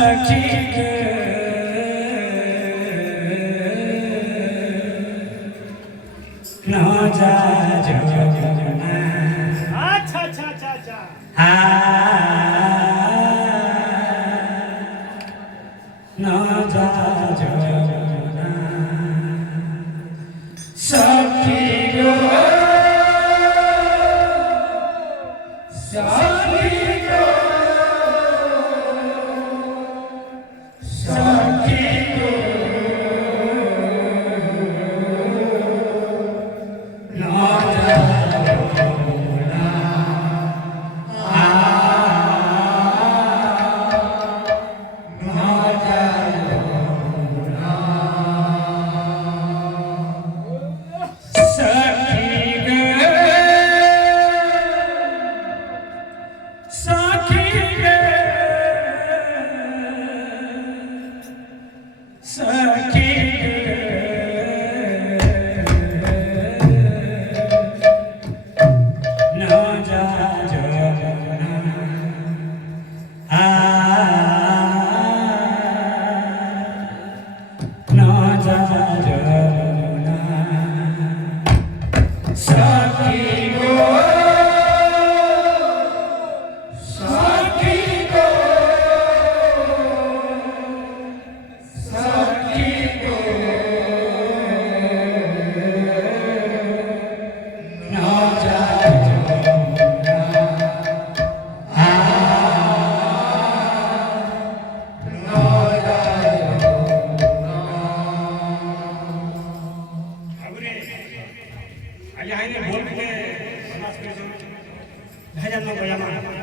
सखी गे न जा जोना अच्छा अच्छा अच्छा अच्छा न जा जोना सखी गो सखी गो सखी गो न जा जोना न जा जोना सखी गे सखी गे सखी गे न जा जोना न जा जोना सखी गो सखी गो सखी गो न जा जोना न जा अबरे आया है ने बोल के समाज के जो भजन में बजाना